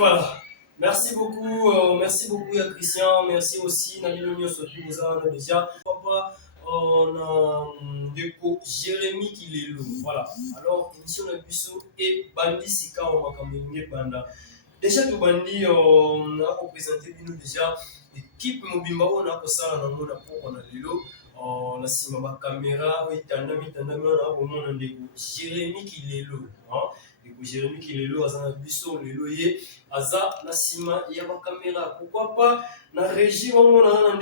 voilà. Merci beaucoup à Christian, merci aussi Nalilo Nyoso Pimouza, déjà. Papa, on a Deko Jérémy qui est là. Voilà. Alors, émission de Busso et Bandi Sika, on va quand même Banda. Déjà, tout Bandi, on a représenté nous déjà l'équipe Mobimba, on a ça, on a Lilo. On a si ma caméra, oui, on a Jérémy qui est là. Jérémy qui est là, Azana Busso, le loyer, Aza, la Sima, il y a ma caméra. Pourquoi pas, la régie, on a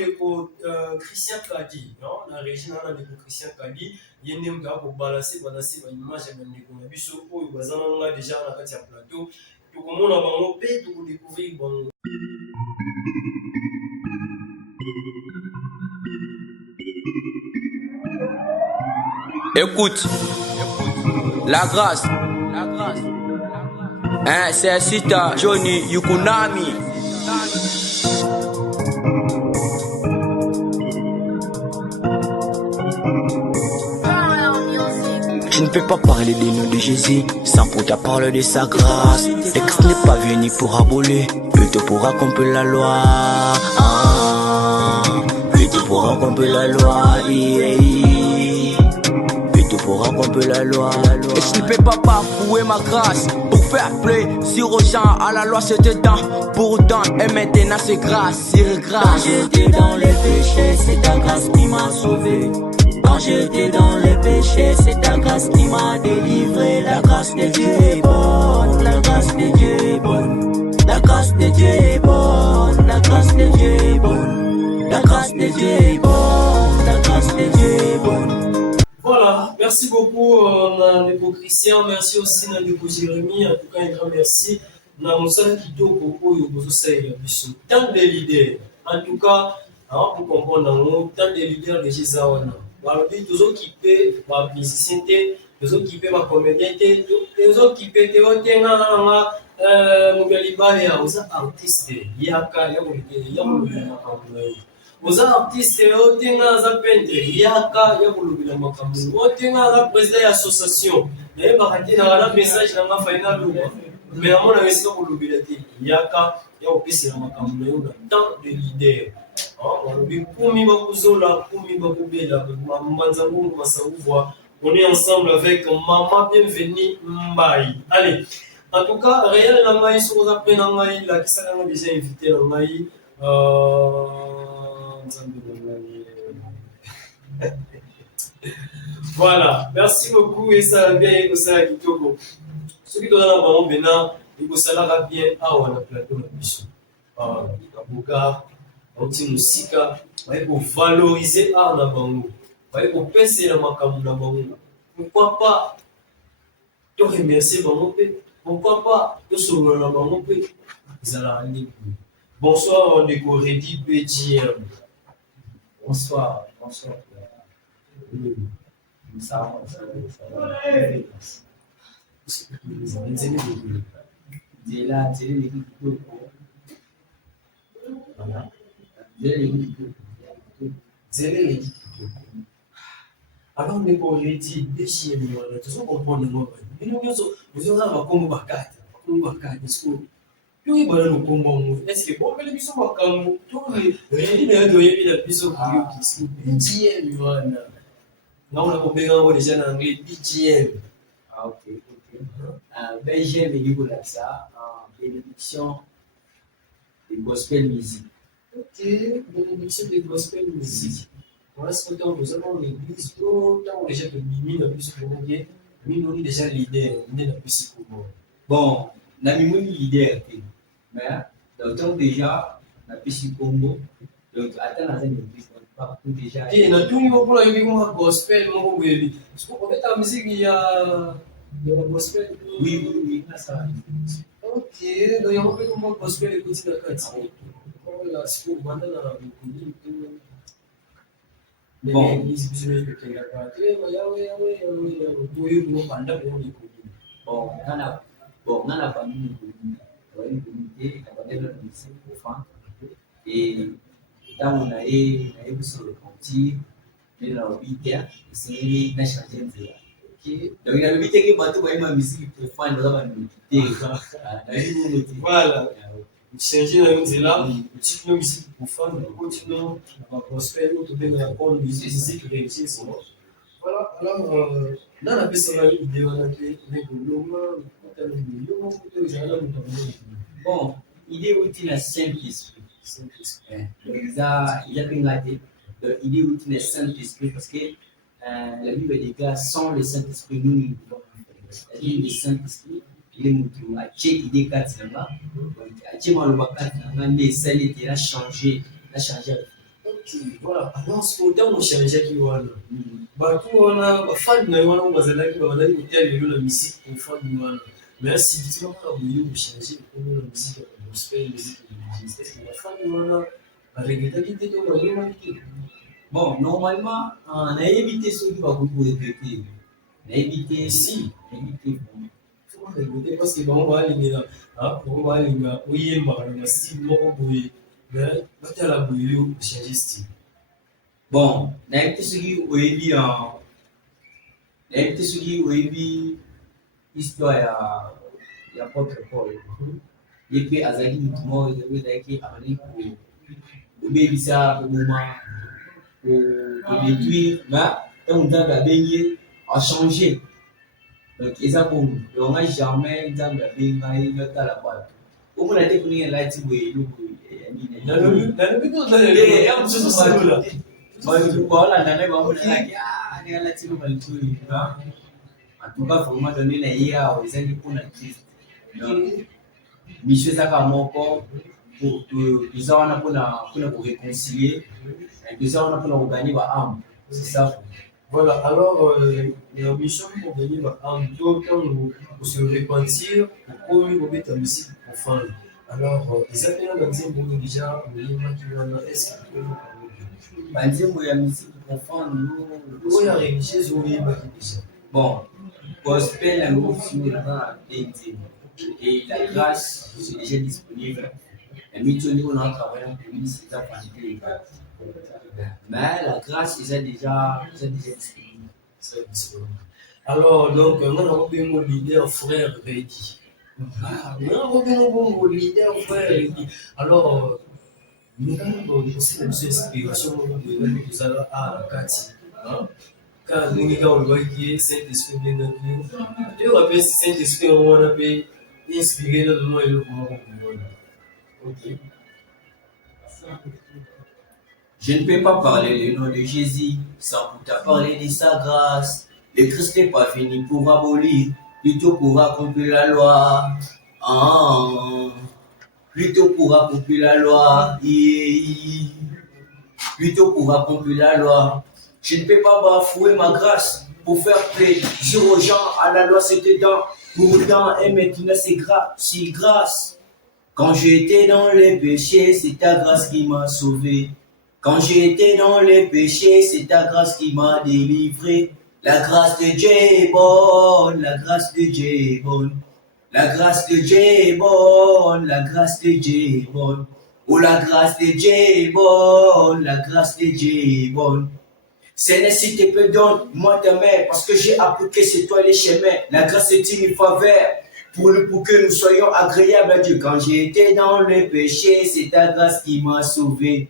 Christian Kadi, non? La régie, on a Christian Kadi, il y a un gars pour balancer, ma image, on a Busso, il y a déjà un plateau. Tout le monde a un peu, tout découvrir, bon. Écoute, la grâce. Hein, c'est Sita, Johnny, Yukunami. Je ne peux pas parler des noms de Jésus sans pour ta parler de sa grâce. L'ex n'est pas venu pour abolir, plutôt pour accomplir la loi. Plutôt pour accomplir la loi. Pour accomplir la loi. Et je ne peux pas bafouer ma grâce pour faire plaisir aux gens. À la loi c'était temps pourtant et maintenant c'est grâce sur grâce. Quand j'étais dans les péchés, c'est ta grâce qui m'a sauvé. Quand j'étais dans les péchés, c'est ta grâce qui m'a délivré. La grâce de Dieu est bonne, la grâce de Dieu est bonne. La grâce de Dieu est bonne, la grâce de Dieu est bonne. La grâce de Dieu est bonne, la grâce de Dieu est bonne. Voilà, merci beaucoup Nandeko Christian, merci aussi Nandeko Jérémy, en tout cas un grand merci. Dans mon salle qui doit beaucoup, il y a tant de leaders, en tout cas, pour comprendre, tant de leaders de Jésus. Voilà, tous occupés par musiciens, tous occupés par comédiens, tous occupés par Mugaliba, aux artistes, il y a aux artistes, za peintre, yaka ya kulubila makambo. Za président ya association. Na bakati na message na ma final luba. Mais amona ngesika kulubila te. Yaka ya opesi na makambo na yo na tant de leaders. Walobi kumi bakuzola, kumi bakubela, mbanza ngungu masauvwa. On est ensemble avec Maman Bienvenue Mbaye. Allez. En tout cas, Réal Namaï, sur vous appelez Namaï, la qui s'est déjà invité Namaï. Voilà, merci beaucoup et ça va bien et ça va bien. Ceux qui donnent un ballon bénin, il ça va bien à on a plateau la biche. Kabuka, anti musika, pour valoriser art na bango, pour penser la makamu na bango. Pourquoi pas te remercier bango pe? Pourquoi pas te sauver la bango pe? Zala ani. Bonsoir, on est Corredi BGM. Bonsoir, bonsoir. Alors, on est Corredi BGM. Tout comprendre le nom. Nous avons oui, voilà, nous comprenons. Est-ce que bon, mais les bisous, comme tous les la bisou qui sont BGM, voilà. Là, on a compris déjà en anglais, BGM. Ah, ok. BGM est du coup là, ça, bénédiction de gospel music. Ok, bénédiction de gospel music. Voilà ce que nous avons l'église, autant déjà que Mimi n'a plus se Mimi déjà leader, il n'a plus se bon, n'a mis leader. Mais donc déjà, la piscine Congo, donc attends la scène de partout déjà. Et na tout niveau pour la yoga gospel, mon bébé. Parce qu'on fait la musique, il y a gospel. Oui, ça. Ok, donc il y a un peu de gospel et petit la carte. Voilà, c'est pour moi dans la vie. Bon, ils se disent que tu as gardé, bon, on a pas mis une communauté, et dans on a eu sur le compte, mais la vie c'est national. Donc il a le but que bateau va aimer musique profane dans la Voilà. Changer na nzela utikino musique profane utikino na gospel utobe na pole musique religieuse. Voilà, alors dans la personne vidéo na ke ne koloma utala milion utala na mutano. Bon, idée routine est simple esprit. Donc il a pingé. Donc idée routine est simple esprit parce que la Bible déclare sans le Saint-Esprit nous ne pouvons pas faire. C'est-à-dire le Saint-Esprit il est motivé à check idée 4 là. Donc à check le bac 4 là, les celles étaient changé. Voilà, alors ce qu'on a changé qui voilà. Bah tout on a fan na wana bazalaki bazali kotia lelo la musique pour fan wana. Mais si tu vas pas vous changer pour la musique gospel musique religieuse c'est la fan wana reggaeton qui était au milieu qui. Bon, normalement on a évité ceux qui va vous répéter. On a évité si, évité faut répéter parce que bon on va aller là. Ah, on va aller là. Oui, mais si moko boye. Mais batala boye changer style. Bon, na évité ceux qui histoire ya apôtre Paul. Et puis azali mutumo ezaki amani ko bebisa moment pour détruire mais on a baigné a changé. Donc ils a bon on a jamais nzambe abenga yota la bato. Comme on a été connu là ti boye Dans le but dans le voilà, dans les moments là, il y a la team Maltoui. En tout cas, vraiment donner la IA aux amis pour la Christ. Donc, Michel Zaka Moko, pour nous avons pour réconcilier, nous avons pour gagner ma âme. C'est ça. Voilà, alors la mission pour gagner ma âme, tout pour se repentir, pour communiquer ta musique profane. Alors, les appels dans un bon déjà, est-ce que Banzembo ya musique profane nous ya religieuse oui déjà. Bon, gospel la musique et la grâce c'est déjà disponible. Et maintenant on a travaillé en police c'est pas mais la grâce est déjà disponible. Alors donc on a bien mon leader frère Reddy. On a bien mon leader frère Reddy. Alors nous avons aussi une inspiration de nous allons à la Kati. Quand nous avons le voyez qui Saint-Esprit de notre vie, tu rappelles Saint-Esprit on a pu inspirer notre nom et le comment. Ok. Je ne peux pas parler le nom de Jésus sans pourtant parler de sa grâce. Le Christ n'est pas fini pour abolir, plutôt pour accomplir la loi. Plutôt pour accomplir la loi. Plutôt pour accomplir la loi. Je ne peux pas bafouer ma grâce pour faire plaisir aux gens. À la loi, c'était dans pourtant et maintenant c'est grâce. Quand j'étais dans les péchés, c'est ta grâce qui m'a sauvé. Quand j'étais dans les péchés, c'est ta grâce qui m'a délivré. La grâce de Dieu est bonne, la grâce de Dieu est bonne. La grâce de Dieu est bonne, la grâce de Dieu est bonne. Oh, la grâce de Dieu est bonne, la grâce de Dieu est bonne. Seigneur, s'il te plaît, donne-moi ta main, parce que j'ai appris que c'est toi les chemins. La grâce est une faveur pour que nous soyons agréables à Dieu. Quand j'étais dans le péché, c'est ta grâce qui m'a sauvé.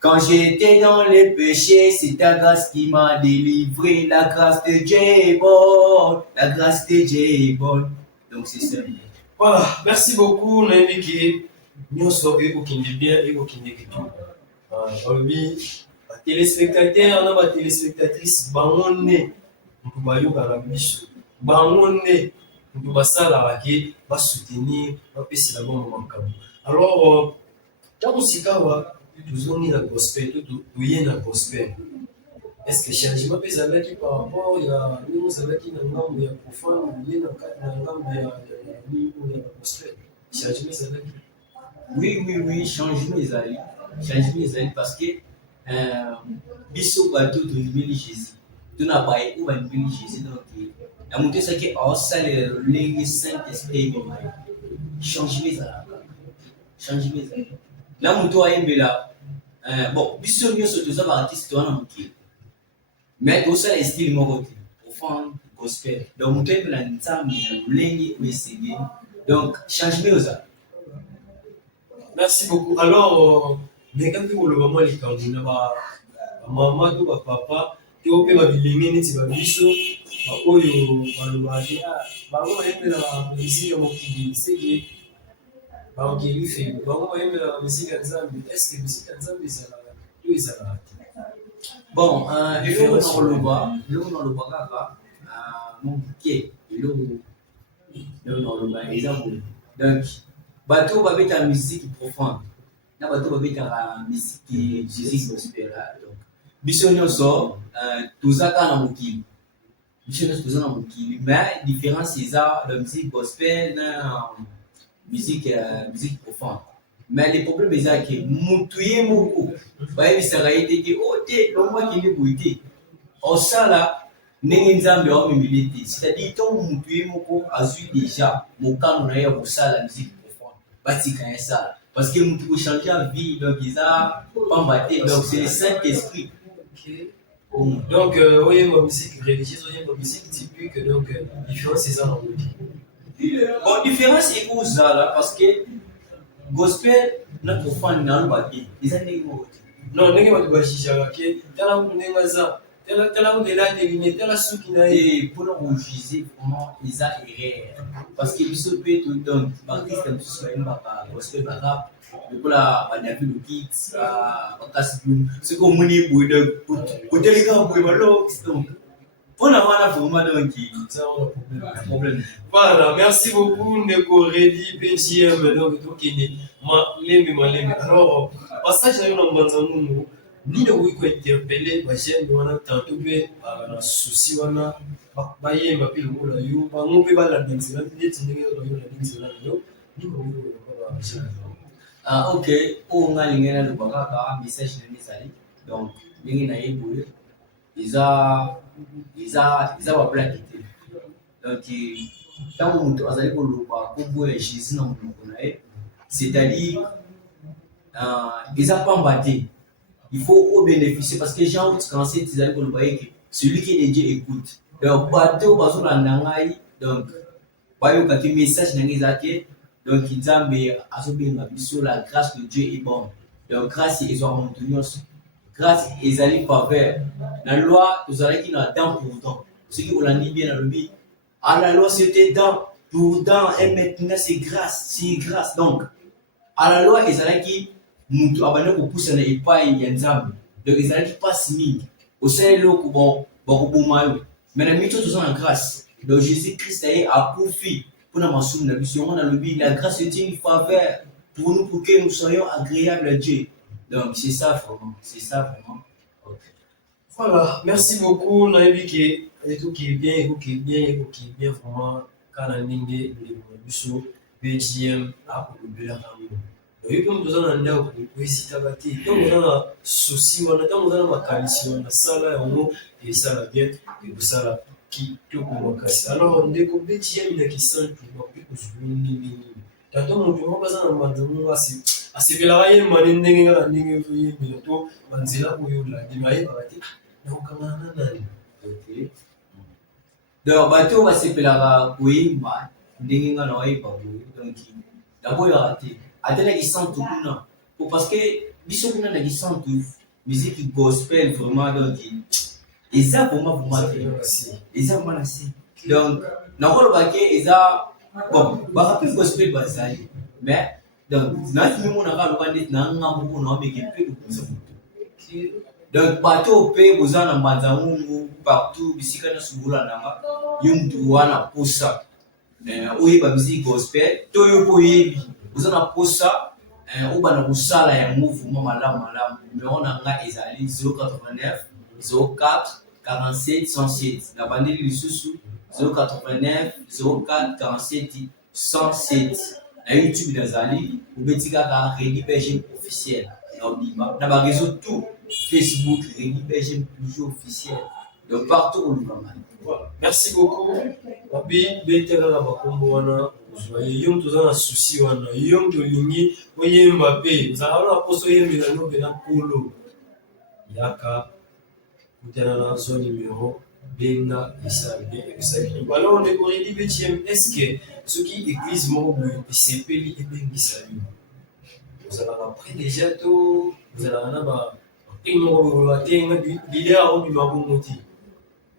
Quand j'étais dans les péchés, c'est ta grâce qui m'a délivré. La grâce de Dieu est bonne. La grâce de Dieu est bonne. Donc c'est ça. Voilà, merci beaucoup. On a indiqué, nous sommes bien et aujourd'hui, téléspectateurs, on a des téléspectatrices, bangonné, nous pouvons bangonné, nous pouvons s'alarguer, va soutenir, va passer la bonne moment. Alors, quand on s'y va, nous avons la gospel, nous y la gospel. Est-ce que changement peut s'arrêter par rapport à nous s'arrêter dans le nom de profane, nous y dans le nom de gospel. Changement s'arrêter. Oui, changement les alliés. Changement les alliés parce que biso bateau de nouvel Jésus. Tu n'as pas eu un nouvel Jésus donc la montée c'est que en salle le Saint-Esprit changement les alliés. Changement les alliés. La moto a aimé là. Bon, biso nous sommes tous artistes on a moqué. Mais tout ça est style mon côté. Au fond, gospel. Donc mutu ayembela nzambe na lolenge oyo esengeli. Donc changement oza. Merci beaucoup. Alors, mais quand vous le moment les Camerounais, maman ou papa, tu peux pas bilinguer ni tu vas biso, oyo balobaki bango yembela musique mo kibi, c'est que bango qui fait, bango yembela musique nzambe. Est-ce que musique nzambe ça là? Bon, le dans le bagage, mon pied, le dans le exemple. Donc, bateau va mettre la musique profonde. Là, bateau va mettre la musique gospel. Donc, bisogno so, tout ça dans mon kili. Bisogno so, tout ça dans mon kili. Mais différence c'est ça, la musique gospel, la musique profonde. Mais le problème est que mutuye moko ba bisaka yete oh te longwa kini buite osala ndenge nzambe wa mimilité, c'est-à-dire ton mutuye moko azui déjà mokano na ya kosala musique profonde batika ya ça parce que mutu ko changer la vie donc isa pambaté donc c'est le Saint-Esprit. Donc oye ma musique religieuse, oye ma musique typique, donc différence c'est ça dans le bon différence c'est pour ça là parce que gospel notre fan na lobaki izane ngo non ndenge bato bashishaka ke tala ndenge za tala ndela teline tala suki na et pour nous juger comment ils a erreur parce que biso peut tout donc baptiste comme ça une baba gospel rap pour la banabi le kids bakas bloom c'est comme moni boy de côté les gars boy malo donc pour la vraiment donc ça on a problème. Voilà, merci beaucoup Ndeko Redi BGM donc tokene malembe alors passage na yo na mbanza mungu nini ko interpeller ba jeune wana tantôt be na souci wana ba yemba pe lo la yo ba ngope ba la denzela ndeti ndenge yo la denzela yo nini ko ba jeune ok o ngalingena lo bakaka message na misali donc ndenge na yeboye ils ont appelé donc tant que vous allez pour le combo et Jésus dans mon c'est-à-dire ils ont pas battu il faut au bénéficier parce que les gens quand c'est ils allaient pour le bailler celui qui est Dieu écoute donc bateau bazo la nangai donc bayo ka message na ngizake donc nzambe azobenga biso la grâce de Dieu est bon donc grâce ils ont montunyos grâce ils allaient faveur la loi nous allons qui n'a dans pourtant ce qui on l'a dit bien dans le but à la loi c'était dans pourtant et maintenant c'est grâce donc à la loi ils allaient qui nous abandonner pour pousser na epai ya nzambe donc ils allaient qui passe mingi au sein loko bon bomayo mais la mito tous en grâce donc Jésus Christ a profit pour na masum na biso on a le but la grâce est une faveur pour nous pour que nous soyons agréables à Dieu donc c'est ça vraiment okay. Voilà, merci beaucoup. Naïbi qui est tout qui est bien vraiment quand on est biso BGM à pour le bien d'amour. Donc il comme nous en andao pour hésiter à battre. Donc on a souci, on a ma qualité, on a ça là, on et ça là bien et ça là qui tout pour casser. Alors on découvre BGM il qui sent pour plus que je ni. Tantôt mon bureau pas en mandamu assez bien là il m'a ndenge voyez bientôt manzela oyo la dimaye parati. Donc, ok. Donc, bateau va s'appeler Kouimba, Dinga Noïba, donc d'abord il a raté. Attendez qu'ils sentent tout le monde. Parce que, bisous qu'on a qui sentent tout, musique gospel vraiment, donc ils ont vraiment ils ont menacé. Donc, dans le baquet, ils ont, bon, bah, rappel gospel, bah, ça y est. Mais, donc, dans le monde, on a regardé, on a mais qui peut le donc bateau pe bozana mbanza mungu partout bisika na subula nanga yumtu wana posa oyiba musique gospel toyo poyebi bozana posa obana kusala ya mouvement malamu numéro nanga ezali 089 04 47 107 na bandeli lisusu 089 04 47 107 na YouTube nazali ubetika ka Redi Page officiel na ba réseau tout Facebook, Redi BGM toujours officiel. Donc partout où nous allons. Voilà. Merci beaucoup. Babi, betela la bakombo wana. Joyeux yom tous en souci wana. Yom to lingi, oye Mbappé. Nous allons poso yem na no bena polo. Yaka. Mutena na son numéro Benga Isabelle. Alors, on est pour les 10e. Est-ce que ce qui église mon c'est peli et bengi salut? Vous allez après déjà tout, vous allez en avoir. L'idéal au bima bomoti.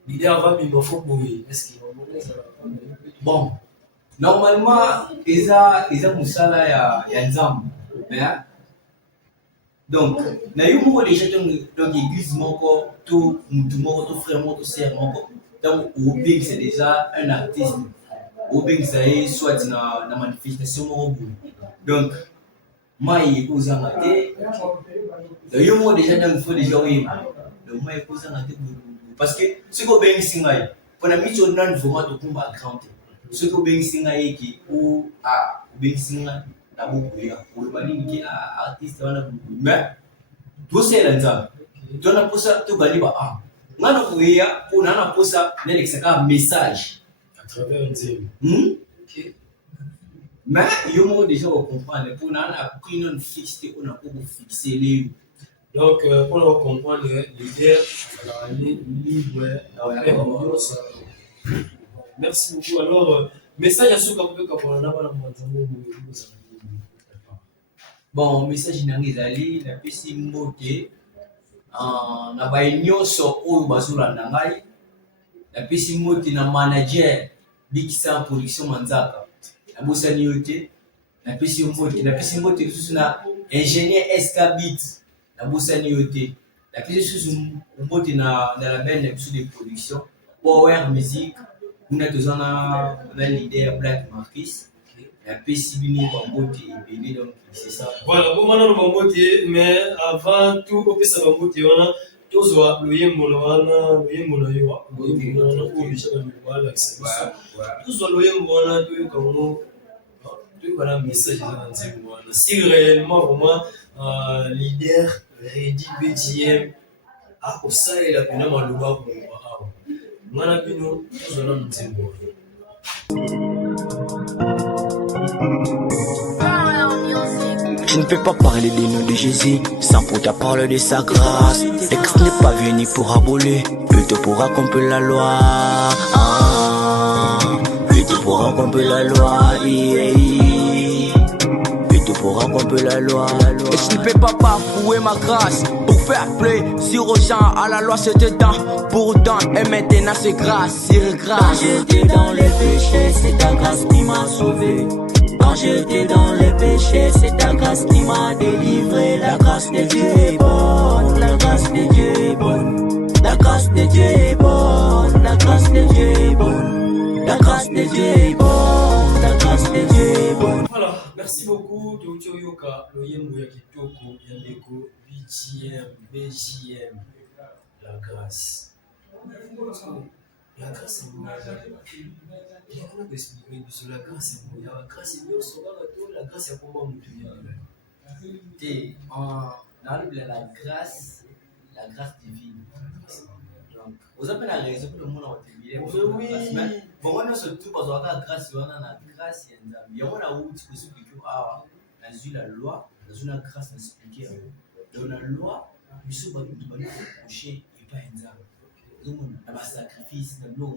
L'idéal va bima faut bouiller. Est-ce qu'il Bon, normalement, eza musala ya nzambe. Hein? Donc, na yo moko déjà donc église moko tout mutu moko tout frère moko tout sœur moko. Donc Obeng c'est déjà un artiste. Obeng ça est soit na manifestation moko. Donc mai kozanga te. Yo moko déjà donc il faut déjà oui. Donc mai kozanga te parce que ce que Obeng singai pour na micho nan vraiment to kumba grand. Ce que Obeng singai qui ou a Obeng singai na buku ya ulibali ni artiste wana buku mais tout c'est l'ensemble dona posa to bali ba ah ngana kuya kuna na posa nele kisaka message à travers un zéro. OK mais yo mo déjà on comprendre pour na pris une fixité on a pour fixer les donc pour le comprendre l'idée alors libre merci beaucoup alors message à ceux qui peuvent comprendre na bana mwanzamo bon message nangi ezali na pesi mbote na baye nyonso oyo bazolanda ngai napesi mbote na manager bikisa production manzaka nabosani yo te napesi mbote lisusu na ingénieur skbit nabosani yo te napesi lisusu mbote na label na biso de production power music kuna toza na leader Black Marquis. La PCB Bambote et donc c'est ça. Voilà, bon maintenant Bambote, mais avant tout, au pesa Bambote, on a tous le yembo wana, le yembo na yo, le yembo na ko bisha ba wala accès. Tous le yembo wana to yo comme tu voilà message dans nzembo wana. Si réellement vraiment leader Ready BTM a osaye la pena maluba ko wa. Mwana bino tous na nzembo. Je ne peux pas parler des noms de Jésus sans pour ta parler de sa grâce. Le Christ n'est pas venu pour abolir, plutôt pour accomplir la loi. Plutôt pour accomplir la loi. Plutôt pour accomplir la loi. Et je ne peux pas bafouer ma grâce pour faire plaisir aux gens. À la loi c'était temps, pourtant et maintenant c'est grâce, c'est grâce. Quand j'étais dans les péchés, c'est ta grâce qui m'a sauvé. Quand j'étais dans les péchés, c'est ta grâce qui m'a délivré. La grâce de Dieu est bonne, la grâce de Dieu est bonne. La grâce de Dieu est bonne, la grâce de Dieu est bonne. La grâce de Dieu est bonne, la grâce de Dieu est bonne. Voilà, merci beaucoup. Tokyo Yoka, le Yembo Yakitoko, Yandeko, BJM, la grâce. La grâce est bonne. Il y a un peu expliqué sur la grâce est bonne. La grâce est bonne, la grâce est bonne. La grâce divine. Donc, vous avez la raison pour le monde en télévision. Bon, on a surtout parce qu'on a grâce, on a la grâce, il y a un où tu peux expliquer, ah, on a eu la loi, on a eu la grâce d'expliquer. Dans la loi, il faut que tu vas coucher et pas un zam. Donc, on a un sacrifice, on a un donc,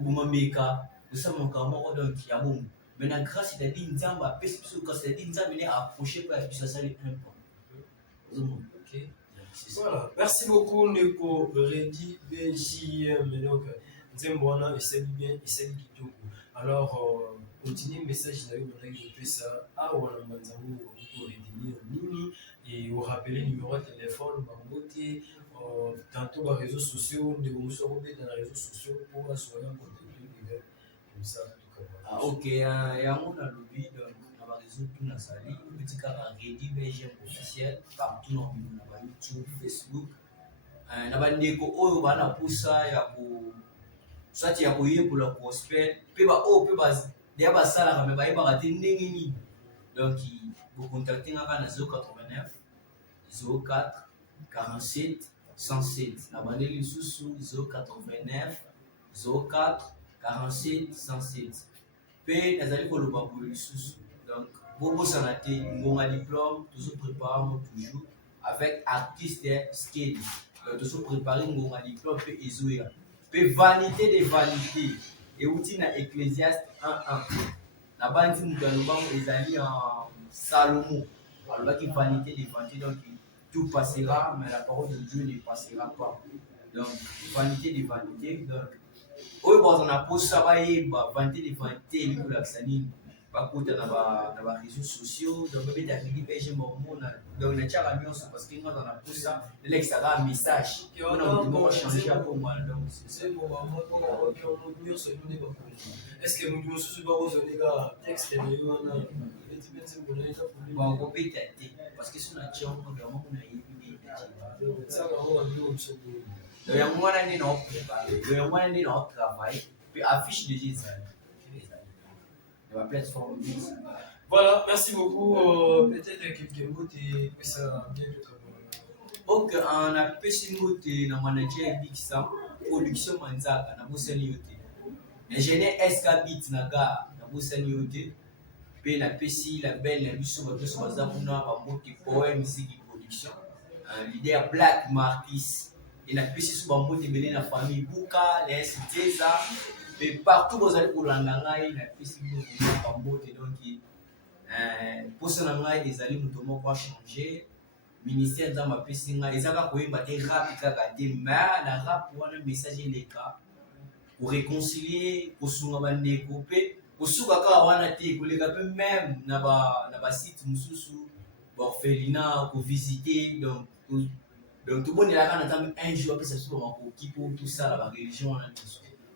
on a un méca, nous sommes encore morts, donc, il y a bon. Mais la grâce, il a dit une zam, parce que quand c'est dit une zam, il est approché pour que ça s'aille un peu. Ok. Voilà, merci beaucoup Neko Ready BJM. Donc, Nzembwana, il s'est bien, il s'est Kitoko. Alors, continuez le message, je fais ça à Wanamanzamou pour retenir Nini et vous rappeler le numéro de téléphone, Bambote, tantôt dans les réseaux sociaux, de vous retrouver dans les réseaux sociaux pour assurer un contenu comme ça. Ah, ok, il y a un monde à lobby, donc on va résoudre tout dans sa ligne. Petit cas, Ready BJM officiel, partout dans YouTube, Facebook. Na bandeko oyo bana pusa ya ku soit ya koyekola gospel pe ba o pe ba ya basala ka me ba yeba ka ndenge nini donc vous contactez ngaka na 089 04 47 107 na bandeli lisusu 089 04 47 107 pe nazali koloba boye lisusu donc bobosana te ngonga diplôme toujours préparons toujours avec artiste skill. de se préparer mon diplôme peut ézouer. Peut vanité des vanités. Et outil na Ecclésiaste 1:1. La bande dit les alliés en Salomon. Alors qu'il vanité des vanités, donc tout passera, mais la parole de Dieu ne passera pas. Donc, vanité des vanités. Donc, oui, bon, on a posé ça, vanité des vanités, il faut l'accéder. Par contre, dans les réseaux sociaux, donc, même dans les pages, donc, on a déjà la nuance parce que nous, on a posé ça, l'extra message. On a changé un peu mal. C'est bon, est-ce que nous sommes sur le texte de bon, on peut tâter parce que si on a déjà vraiment on a évidé. Donc, il y a un moment donné, on préparé. Il y a un moment donné, on travaille. Puis affiche de Jésus. La plateforme. Voilà, merci beaucoup. Peut-être quelques mots et que ça bien être bon. Ok, on a pêché une moto dans manager Big Sam, production Manzaka, na Bosani Yote. Ingénieur SK Naga, na Bosani Yote. Puis na pêché la belle, la mission, la mission, la mission, la moto poème, musique production. Leader Black Marquis. Et na pêché sur la moto de la famille Bouka, les STZ. Mais partout vous allez pour l'angangaï, la pêché sur moto donc. Pour ce nangai, les alliés nous vont changer. Ministère dans ma piscine, ils avaient quoi battre rap et mais la rap pour un message les cas pour réconcilier, pour soulever couper, pour soulever wana te pour les gars même na ba site mususu, orphelinat pour visiter donc tout le monde est là quand un jour après ça soit en qui pour tout ça la religion.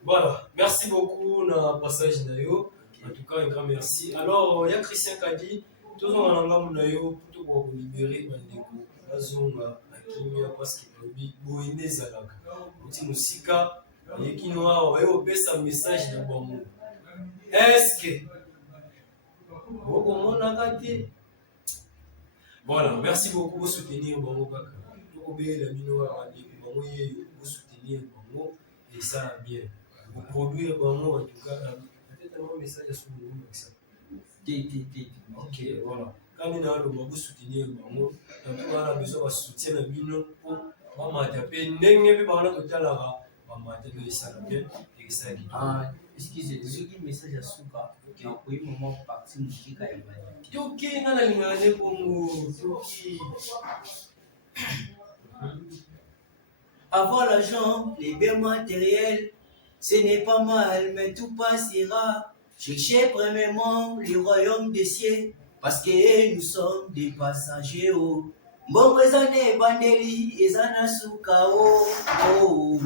Voilà, merci beaucoup na passage d'ailleurs. En tout cas un grand merci. Alors il y a Christian Kadi. Tous on a un peu pour libérer Bandeko. Azonga, Akimia, parce qu'il y a Boine Zalaka. Petit Moussika, Yekinoa, on va y un message de bon. Est-ce que vous avez voilà, merci beaucoup pour soutenir Bango Kaka. Vous pouvez la minoa, vous soutenir Bango et ça bien. Vous produire Bango en tout cas. Peut-être un message à ce moment. Ok, voilà. Quand on a le soutenir Bango, on a besoin de soutien à Bino pour m'attaquer. N'est pas dans total à m'attaquer ça bien et ça qui. Excusez, je dis message à Souka. Qui a envoyé moment parti musique à Emmanuel. Toki na na lingane Congo. Toki. Avoir l'argent, les biens matériels, ce n'est pas mal, mais tout passera. Cherchez premièrement le royaume des cieux, parce que nous sommes des passagers. Bon, présentez Bandeli et Zanasuka. Oh.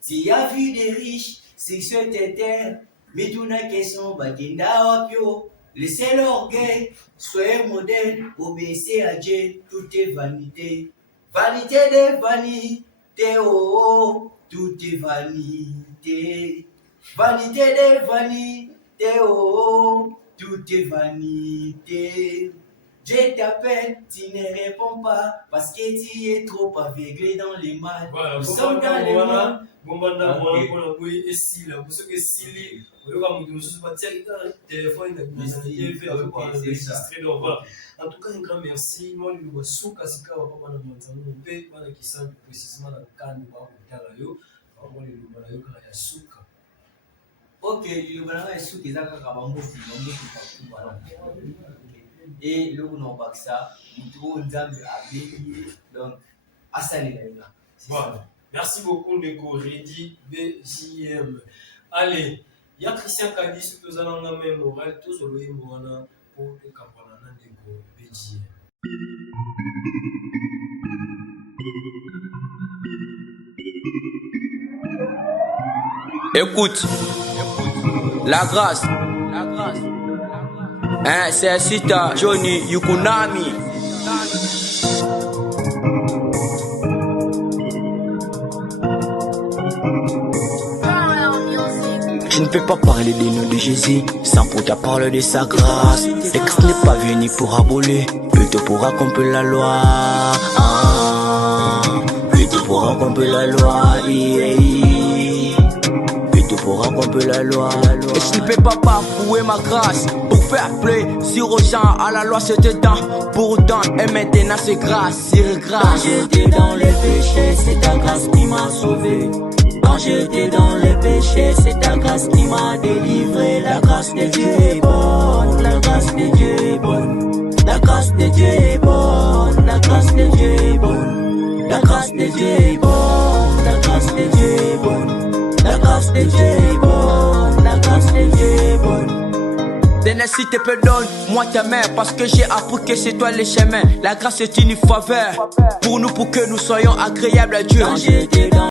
S'il y a vu des riches, c'est sur cette terre, mais tout n'a question, Bakenda Wapio. Laissez l'orgueil, soyez modèle, obéissez à Dieu, tout est vanité. Vanité de vanité, oh, tout est vanité. Vanité de vanité, oh, tout est vanité. Dieu t'appelle, tu ne réponds pas, parce que tu es trop aveuglé dans les mal. Voilà, nous sommes dans les mal. Bombanda, voilà, pour et si là, pour ceux qui s'y on va nous dire, pas téléphone, enregistré. Donc voilà. En tout cas, un grand merci. Moi, je suis souka sika wa papa na manzano, mpe bana kisanga précisément na kanda ba kutala yo. Moi, le bana yo kana ya souka. Ok, le bana ya souka ezaka ka bambosi partout voilà. Et le on va ça, nous trouvons Nzambe abeli donc asalela. Voilà. Merci beaucoup Ndeko Redi BJM. Allez, il y a Christian Kadi sur tous les mêmes moral, tous les moana pour le campanana Ndeko BJM. Écoute, la grâce. Hein, c'est Sita, Johnny, Yukunami. Je ne peux pas parler des noms de Jésus sans pour ta parler de sa grâce. Le Christ n'est pas venu pour abolir, plutôt pour accomplir la loi. Plutôt pour accomplir la loi. Plutôt pour accomplir la loi. Et je ne peux pas bafouer ma grâce pour faire plaisir aux gens. À la loi c'était temps pour autant, et maintenant c'est grâce, c'est grâce. Quand j'étais dans les péchés, c'est ta grâce qui m'a sauvé. Quand j'étais dans les péchés, c'est ta grâce qui m'a délivré. La grâce de Dieu est bonne, la grâce de Dieu est bonne. La grâce de Dieu est bonne, la grâce de Dieu est bonne. La grâce de Dieu est bonne, la grâce de Dieu est bonne. La grâce de Dieu est bonne, la grâce de Dieu est bonne. Dernier si te pardonne, moi ta mère, parce que j'ai appris que c'est toi le chemin. La grâce est une faveur pour nous, pour que nous soyons agréables à Dieu. Quand j'étais dans